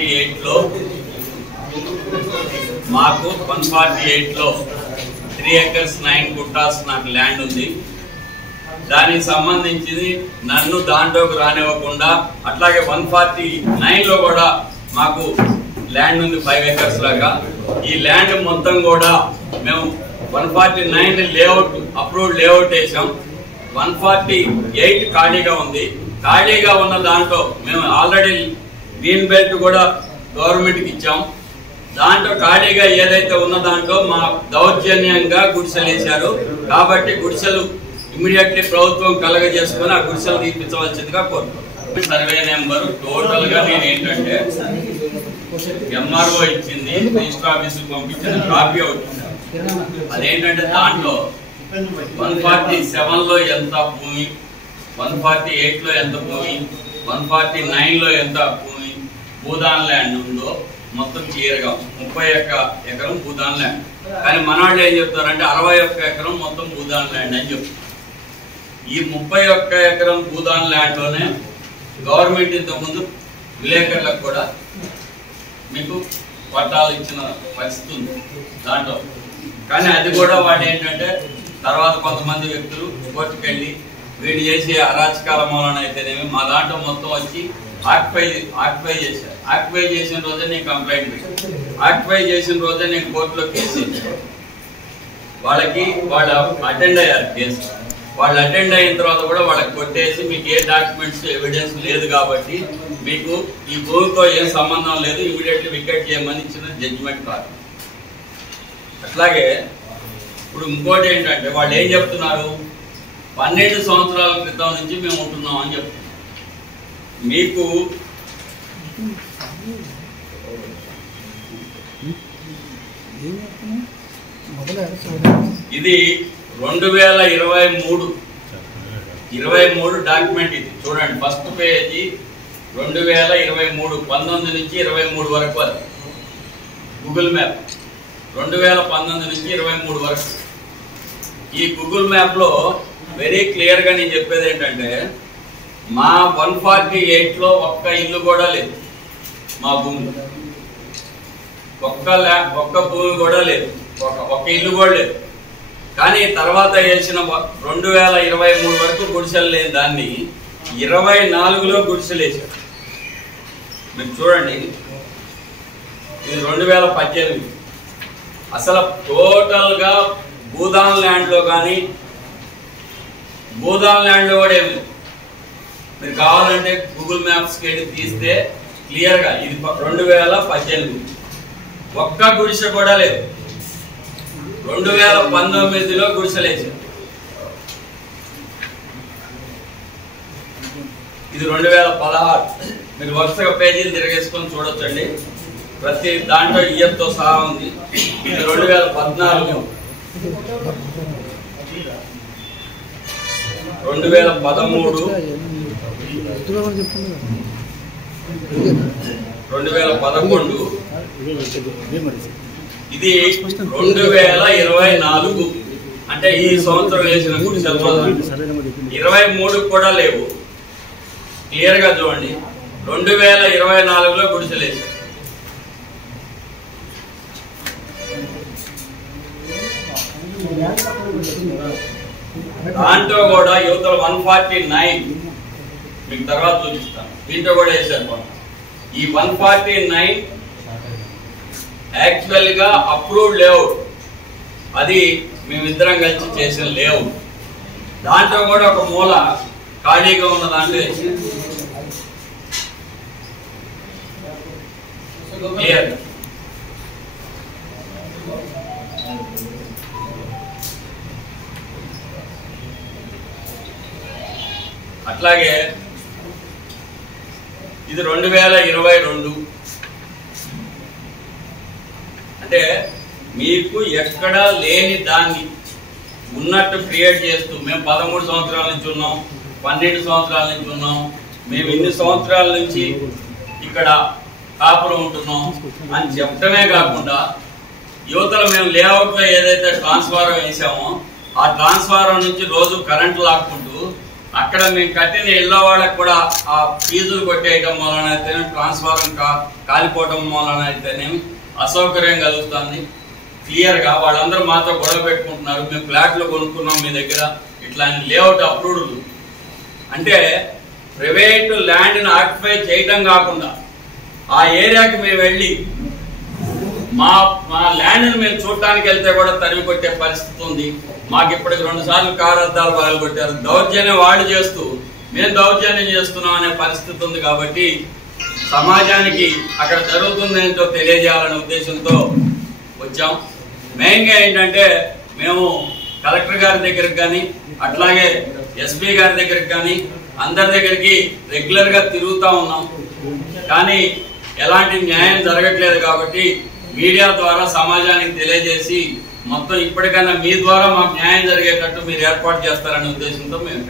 148లో మాకు 148లో 3 acres 9 గుంటాస్ నాకు land ఉంది. దానికి సంబంధించి నన్ను దాంట్లోకి రానివ్వకుండా అట్లాగే 149లో కూడా మాకు ల్యాండ్ ఉంది 5 acres లాగా. ఈ ల్యాండ్ మొత్తం కూడా మేము 149 లేఅవుట్ అప్రూవ్డ్ లేఅవుట్ వేసాం. 148 ఖాళీగా ఉంది. ఖాళీగా ఉన్న దాంట్లో మేము ఆల్రెడీ గ్రీన్ బెల్ట్ కూడా గవర్నమెంట్కి ఇచ్చాం. దాంట్లో ఖాళీగా ఏదైతే ఉన్న దాంట్లో మా దౌర్జన్యంగా గుడిసెలు వేశారు. కాబట్టి గుడిసెలు ఇమీడియట్లీ ప్రభుత్వం కలగజేసుకుని ఆ గుడిసెలు తీపించవలసిందిగా కోరుతున్నాం. సర్వే నెంబర్ టోటల్ గా నేను ఏంటంటే ఎంఆర్ఓ ఇచ్చింది, రిజిస్టర్ ఆఫీస్ పంపించిన కాపీ అవుతుంది. అదేంటంటే దాంట్లో 147లో ఎంత భూమి, 148లో ఎంత భూమి, 149లో ఎంత భూమి భూదాన్ ల్యాండ్ ఉందో మొత్తం క్లియర్గా 31 ఎకరం భూదాన్ ల్యాండ్. కానీ మనవాళ్ళు ఏం చెప్తారంటే 61 ఎకరం మొత్తం భూదాన్ ల్యాండ్ అని చెప్తారు. ఈ 31 ఎకరం భూదాన్ ల్యాండ్ లోనే గవర్నమెంట్ ఇంతకుముందు విలేకరులకు కూడా మీకు పట్టాలు ఇచ్చిన పరిస్థితి ఉంది దాంట్లో. కానీ అది కూడా వాడు ఏంటంటే తర్వాత కొంతమంది వ్యక్తులు కోర్టుకు వెళ్ళి వీడు చేసే అరాచకాల మూలన అయితేనేమి మా దాంట్లో మొత్తం వచ్చి ఆక్యుపై చేశారు. ఆక్యుపై చేసిన రోజే నేను కంప్లైంట్ పెట్టాను. ఆక్యుపై చేసిన రోజే నేను కోర్టులో కేసు ఇచ్చాను. వాళ్ళకి వాళ్ళు అటెండ్ అయ్యారు కేసు. వాళ్ళు అటెండ్ అయిన తర్వాత కూడా వాళ్ళకి కొట్టేసి మీకు ఏ డాక్యుమెంట్స్ ఎవిడెన్స్ లేదు కాబట్టి మీకు ఈ భూమితో ఏం సంబంధం లేదు, ఇమీడియట్లీ వికెట్ చేయమని ఇచ్చిన జడ్జిమెంట్ కాదు. అట్లాగే ఇప్పుడు ఇంకోటి ఏంటంటే వాళ్ళు ఏం చెప్తున్నారు, 12 సంవత్సరాల క్రితం నుంచి మేము ఉంటున్నాం అని చెప్తున్నారు. మీకు ఇది 2023 డాక్యుమెంట్. ఇది చూడండి, ఫస్ట్ పేజీ 2023 19 నుంచి 23 వరకు అది గూగుల్ మ్యాప్. 2019 నుంచి 23 వరకు ఈ గూగుల్ మ్యాప్ లో వెరీ క్లియర్ గా నేను చెప్పేది ఏంటంటే మా 148లో ఒక్క ఇల్లు కూడా లేదు. మా భూమి ఒక్క భూమి కూడా లేదు, ఒక్క ఇల్లు కూడా లేదు. కానీ తర్వాత వేసిన 2023 వరకు గుడిసెలు లేని దాన్ని 24లో గుడిసెలు వేశారు. మీరు చూడండి, ఇది 2018. అసలు టోటల్ గా భూదాన్ ల్యాండ్ లో కానీ భూదాన్ ల్యాండ్ లో కూడా ఏమి మీరు కావాలంటే గూగుల్ మ్యాప్స్ కి వెళ్ళి తీస్తే క్లియర్ గా ఇది 2018 ఒక్క గుడిసె కూడా లేదు. 2019లో గుడిసెలేసారు. ఇది 2016. మీరు వరుసగా పేజీలు తిరిగేసుకొని చూడొచ్చండి. ప్రతి దాంట్లో ఇయర్తో సహా ఉంది. ఇది 2014, 2013, 2011, ఇది 2024. అంటే ఈ సంవత్సరం వేసిన గుడిసెలు 23 కూడా లేవు. క్లియర్ గా చూడండి, 2024లో గుడిసెలు వేసారు. దాంట్లో కూడా యువతల 149 మీకు తర్వాత చూపిస్తాను. దీంట్లో కూడా వేసారు. ఈ 149 యాక్చువల్ గా అప్రూవ్డ్ లేఅవుట్, అది మేమిద్దరం కలిసి చేసిన లేఅవుట్. దాంట్లో కూడా ఒక మూల ఖాళీగా ఉన్న దాంట్లో క్లియర్. అట్లాగే ఇది 2022. అంటే మీకు ఎక్కడా లేని దాన్ని ఉన్నట్టు క్రియేట్ చేస్తూ మేము 13 సంవత్సరాల నుంచి ఉన్నాం, 12 సంవత్సరాల నుంచి ఉన్నాం, మేము ఇన్ని సంవత్సరాల నుంచి ఇక్కడ కాపురం ఉంటున్నాం అని చెప్పడమే కాకుండా యువతలు మేము లేఅవుట్లో ఏదైతే ట్రాన్స్ఫారం వేసామో ఆ ట్రాన్స్ఫారం నుంచి రోజు కరెంట్ లాక్కుంటూ అక్కడ మేము కట్టిన ఇళ్ల వాళ్ళకి కూడా ఆ ఫీజులు కొట్టేయటం వలన అయితేనే, ట్రాన్స్ఫార్మర్ కాలిపోవటం వలన అయితేనేమి అసౌకర్యం కలుగుతుంది. క్లియర్గా వాళ్ళందరూ మాతో గొడవ పెట్టుకుంటున్నారు, మేము ఫ్లాట్లు కొనుక్కున్నాం మీ దగ్గర, ఇట్లా లేఅవుట్ అప్రూవ్డ్. అంటే ప్రైవేటు ల్యాండ్ని ఆక్యుపై చేయటం కాకుండా ఆ ఏరియాకి మేము వెళ్ళి మా ల్యాండ్ని మేము చూడటానికి వెళ్తే కూడా తరిమి కొట్టే పరిస్థితి ఉంది. మాకు ఇప్పటికి 2 సార్లు కారు అద్దాలు పగలు కొట్టారు. దౌర్జన్యం వాళ్ళు చేస్తూ మేము దౌర్జన్యం చేస్తున్నాం అనే పరిస్థితి ఉంది. కాబట్టి సమాజానికి అక్కడ జరుగుతుందేంటో తెలియజేయాలనే ఉద్దేశంతో వచ్చాం. మెయిన్గా ఏంటంటే మేము కలెక్టర్ గారి దగ్గరికి కానీ అట్లాగే ఎస్పీ గారి దగ్గరికి కానీ అందరి దగ్గరికి రెగ్యులర్గా తిరుగుతూ ఉన్నాం. కానీ ఎలాంటి న్యాయం జరగట్లేదు. కాబట్టి మీడియా ద్వారా సమాజానికి తెలియజేసి మొత్తం ఇప్పటికైనా మీ ద్వారా మాకు న్యాయం జరిగేటట్టు మీరు ఏర్పాటు చేస్తారనే ఉద్దేశంతో మేము